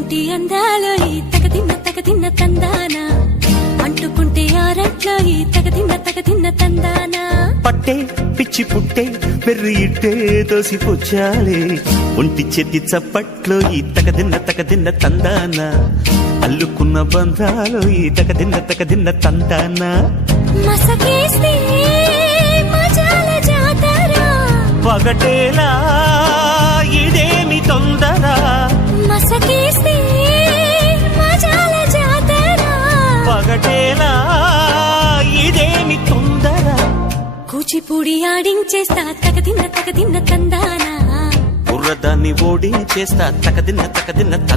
వంటి అందాలో ఈ తగదిన్న తందానా అంటుకుంటే ఆరట్లో ఈ తగదిన్న తందానా పట్టే పిచ్చి పుట్టే పెర్రి ఇట్టే దోసిపుచ్చాలే ఒంటి చెట్టి చప్పట్లో ఈ తగదిన్న తందానా అల్లుకున్న బంధాలో ఈ తగదిన్న తందానా మసకేస్తే మజాల జాతర పగటేలా ఇదేమి తొందర మసకేస్తే మజాల జాతర పగటేలా ఇదేమి తొందర కూచిపూడి ఆడించేస్తా తగదిన్న తందానా బుర్రదాన్ని ఓడించేస్తా తగదిన్న తందానా